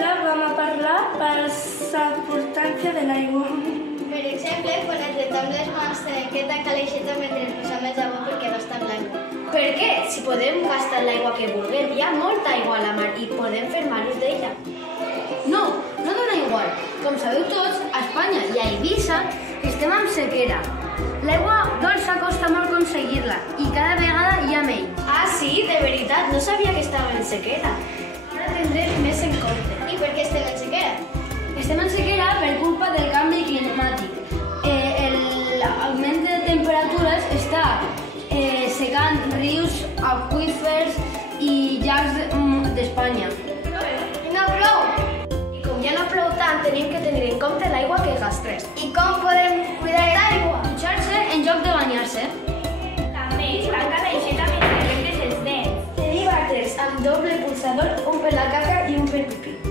exemple, vam a parlar per la importància de l'aigua. Per exemple, quan ens rentem les mans tenim que tancar l'aixeta mentre ens posem el jabó perquè no està en l'aigua. Per què? Si podem gastar l'aigua que vulguem, hi ha molta aigua a la mar i podem fer mal ús d'ella. No, no dona igual. Com sabeu tots, a Espanya i a Eivissa estem amb sequera. L'aigua dolça costa molt aconseguir-la i cada vegada hi ha menys. Ah, sí? De veritat, no sabia que estava en sequera. Ara tindrem més en compte. I per què estem en sequera? Estem en sequera per culpa del canvi climàtic. L'augment de temperatures està secant rius, aqüífers i llacs d'Espanya. I no plou! I com ja no plou tant, tenim que tenir en compte l'aigua que gastres. I com podem cuidar l'aigua? Dutxar-se en lloc de banyar-se. També tanca l'aixeta mentre rentes els dents. Tenir vàters amb doble pulsador, un per la caca i un per pipí.